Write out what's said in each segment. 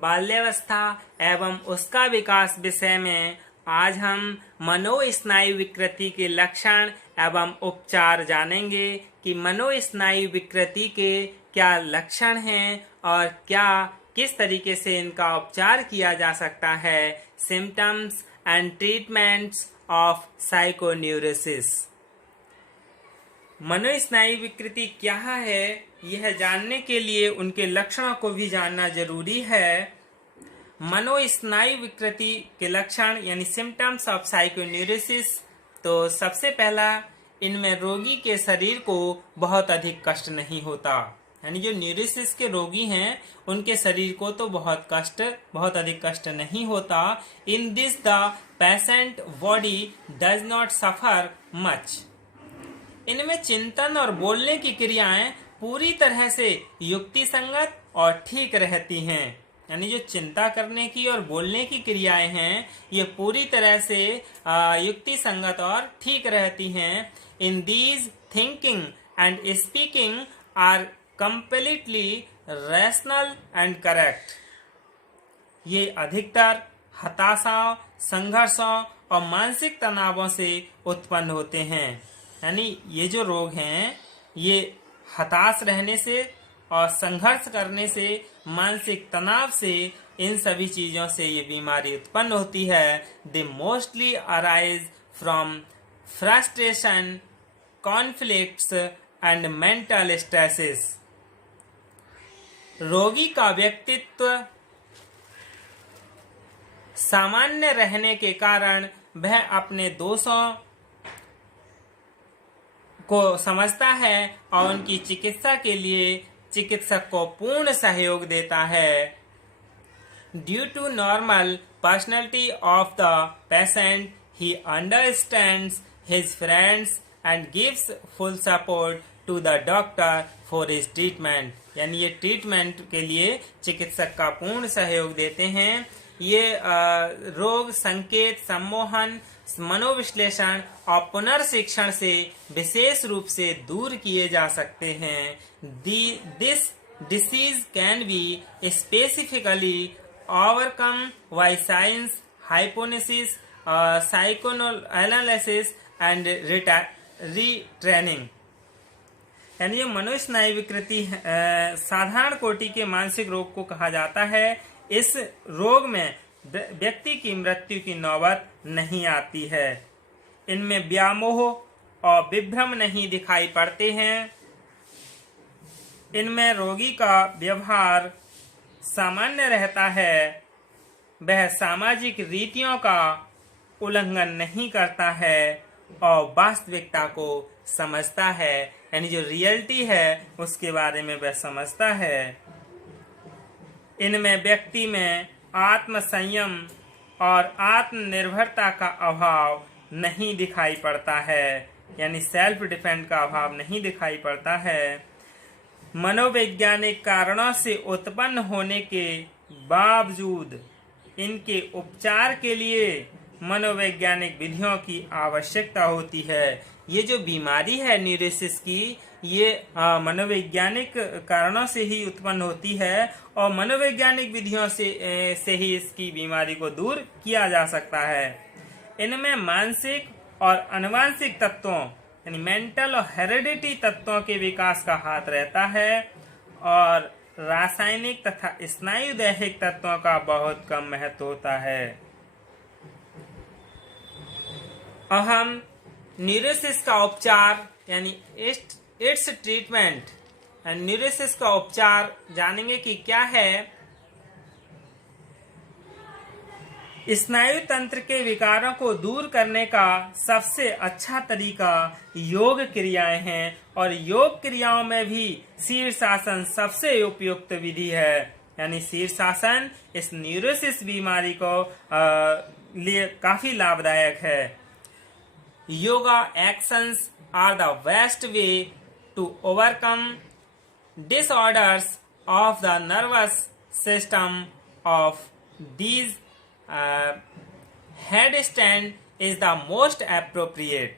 बाल्यावस्था एवं उसका विकास विषय में आज हम मनोस्नायु विकृति के लक्षण एवं उपचार जानेंगे कि मनोस्नायु विकृति के क्या लक्षण हैं और किस तरीके से इनका उपचार किया जा सकता है। Symptoms and treatments of psychoneurosis. मनोस्नायु विकृति क्या है, यह जानने के लिए उनके लक्षणों को भी जानना जरूरी है। मनोस्नायु विकृति के लक्षण यानी सिम्टम्स ऑफ साइकोन्यूरोसिस। तो सबसे पहला, इनमें रोगी के शरीर को बहुत अधिक कष्ट नहीं होता, यानी जो न्यूरोसिस के रोगी हैं उनके शरीर को तो बहुत अधिक कष्ट नहीं होता। In this the patient body does not suffer much. इनमें चिंतन और बोलने की क्रियाएं पूरी तरह से युक्ति संगत और ठीक रहती हैं, यानी जो चिंता करने की और बोलने की क्रियाएं हैं ये पूरी तरह से युक्ति संगत और ठीक रहती हैं। In these thinking and speaking are completely rational and correct. ये अधिकतर हताशाओं, संघर्षों और मानसिक तनावों से उत्पन्न होते हैं। यानी ये जो रोग हैं ये हताश रहने से और संघर्ष करने से, मानसिक तनाव से, इन सभी चीजों से ये बीमारी उत्पन्न होती है। They mostly arise from frustration, conflicts and mental stresses. रोगी का व्यक्तित्व सामान्य रहने के कारण वह अपने दोषों को समझता है और उनकी चिकित्सा के लिए चिकित्सक को पूर्ण सहयोग देता है। Due to normal personality of the patient, he understands his friends and gives full support to the doctor for his treatment. यानी ये ट्रीटमेंट के लिए चिकित्सक का पूर्ण सहयोग देते हैं। ये रोग संकेत, सम्मोहन, मनोविश्लेषण और पुनर्शिक्षण से विशेष रूप से दूर किए जा सकते हैं। This disease can be specifically overcome by science, hypnosis, psychoanalysis and retraining. यानी ये मनोस्नायु विकृति साधारण कोटि के मानसिक रोग को कहा जाता है। इस रोग में व्यक्ति की मृत्यु की नौबत नहीं आती है। इनमें व्यामोह और विभ्रम नहीं दिखाई पड़ते हैं। इनमें रोगी का व्यवहार सामान्य रहता है, वह सामाजिक रीतियों का उल्लंघन नहीं करता है और वास्तविकता को समझता है, यानी जो रियलिटी है उसके बारे में वह समझता है। इनमें व्यक्ति में आत्म संयम और आत्मनिर्भरता का अभाव नहीं दिखाई पड़ता है, यानी सेल्फ डिफेंस का अभाव नहीं दिखाई पड़ता है। मनोवैज्ञानिक कारणों से उत्पन्न होने के बावजूद इनके उपचार के लिए मनोवैज्ञानिक विधियों की आवश्यकता होती है। ये जो बीमारी है न्यूरोसिस की, ये मनोवैज्ञानिक कारणों से ही उत्पन्न होती है और मनोवैज्ञानिक विधियों से ही इसकी बीमारी को दूर किया जा सकता है। इनमें मानसिक और अनुवांशिक तत्वों यानी मेंटल और हेरेडिटी तत्वों के विकास का हाथ रहता है और रासायनिक तथा स्नायु दैहिक तत्वों का बहुत कम महत्व होता है। हम न्यूरोसिस का उपचार यानी इट्स ट्रीटमेंट एंड न्यूरोसिस का उपचार जानेंगे कि क्या है। स्नायु तंत्र के विकारों को दूर करने का सबसे अच्छा तरीका योग क्रियाएं हैं और योग क्रियाओं में भी शीर्षासन सबसे उपयुक्त विधि है। यानी शीर्षासन इस न्यूरोसिस बीमारी को लिए काफी लाभदायक है। Yoga actions are the best way to overcome disorders of the nervous system of these. Headstand is the most appropriate.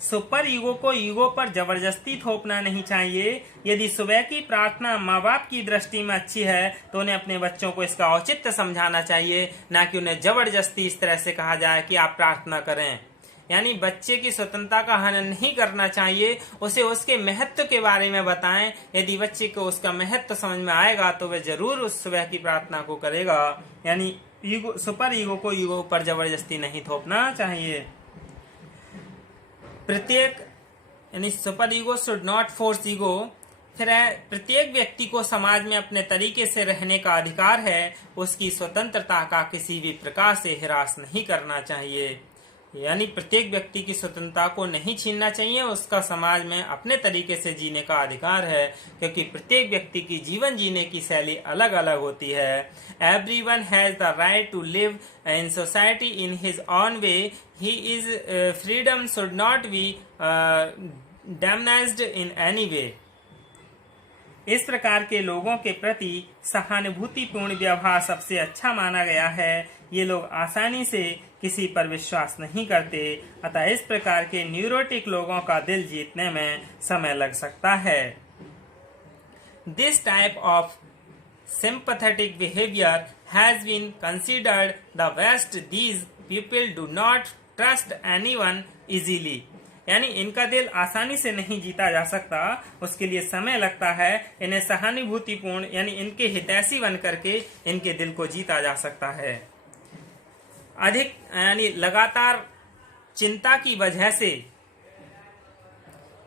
Super ego को ईगो पर जबरदस्ती थोपना नहीं चाहिए। यदि सुबह की प्रार्थना माँ बाप की दृष्टि में अच्छी है तो उन्हें अपने बच्चों को इसका औचित्य समझाना चाहिए, ना कि उन्हें जबरदस्ती इस तरह से कहा जाए कि आप प्रार्थना करें। यानी बच्चे की स्वतंत्रता का हनन नहीं करना चाहिए, उसे उसके महत्व के बारे में बताएं। यदि बच्चे को उसका महत्व समझ में आएगा तो वह जरूर उस सुबह की प्रार्थना को करेगा। यानी सुपर ईगो को ईगो पर जबरदस्ती नहीं थोपना चाहिए। Super ego should not force ego. फिर प्रत्येक व्यक्ति को समाज में अपने तरीके से रहने का अधिकार है, उसकी स्वतंत्रता का किसी भी प्रकार से हिरास नहीं करना चाहिए। यानी प्रत्येक व्यक्ति की स्वतंत्रता को नहीं छीनना चाहिए, उसका समाज में अपने तरीके से जीने का अधिकार है, क्योंकि प्रत्येक व्यक्ति की जीवन जीने की शैली अलग अलग होती है। Everyone has the right to live in society in his own way. He is freedom should not be damaged in any way. इस प्रकार के लोगों के प्रति सहानुभूतिपूर्ण व्यवहार सबसे अच्छा माना गया है। ये लोग आसानी से किसी पर विश्वास नहीं करते, अतः इस प्रकार के न्यूरोटिक लोगों का दिल जीतने में समय लग सकता है। This type of sympathetic behavior has been considered the worst. These people do not trust anyone easily. यानी इनका दिल आसानी से नहीं जीता जा सकता, उसके लिए समय लगता है। इन्हें सहानुभूतिपूर्ण यानी इनके हितैषी बन करके इनके दिल को जीता जा सकता है। अधिक यानी लगातार चिंता की वजह से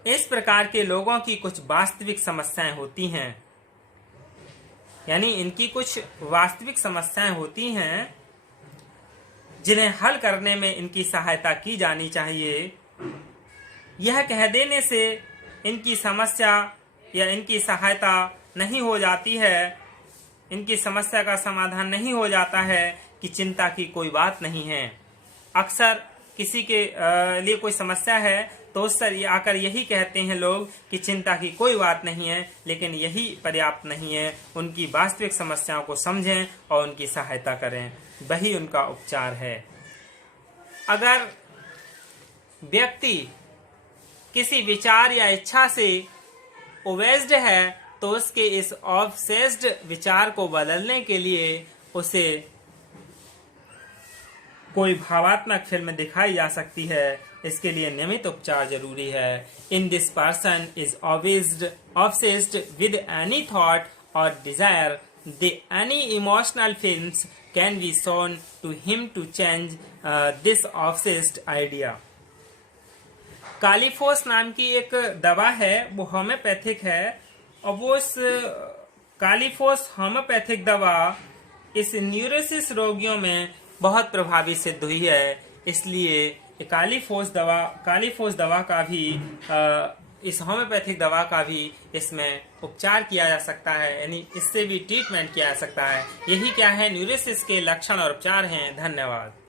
इस प्रकार के लोगों की कुछ वास्तविक समस्याएं होती हैं। यानी इनकी कुछ वास्तविक समस्याएं होती हैं जिन्हें हल करने में इनकी सहायता की जानी चाहिए। यह कह देने से इनकी समस्या या इनकी सहायता नहीं हो जाती है, इनकी समस्या का समाधान नहीं हो जाता है कि चिंता की कोई बात नहीं है। अक्सर किसी के लिए कोई समस्या है तो उससे आकर यही कहते हैं लोग कि चिंता की कोई बात नहीं है, लेकिन यही पर्याप्त नहीं है। उनकी वास्तविक समस्याओं को समझें और उनकी सहायता करें, वही उनका उपचार है। अगर व्यक्ति किसी विचार या इच्छा से ओवेस्ड है तो उसके इस ऑब्सेस्ड विचार को बदलने के लिए उसे कोई भावात्मक फिल्म दिखाई जा सकती है। इसके लिए नियमित उपचार जरूरी है। In this person is obsessed with any thought or desire, any emotional films can be shown to him to change this obsessed idea. Kali phos नाम की एक दवा है, वो होम्योपैथिक है, और वो इस कालीफोस होम्योपैथिक दवा इस न्यूरोसिस रोगियों में बहुत प्रभावी सिद्ध हुई है। इसलिए कालीफोस दवा का भी इस होम्योपैथिक दवा का भी इसमें उपचार किया जा सकता है, यानी इससे भी ट्रीटमेंट किया जा सकता है। यही क्या है न्यूरोसिस के लक्षण और उपचार हैं। धन्यवाद।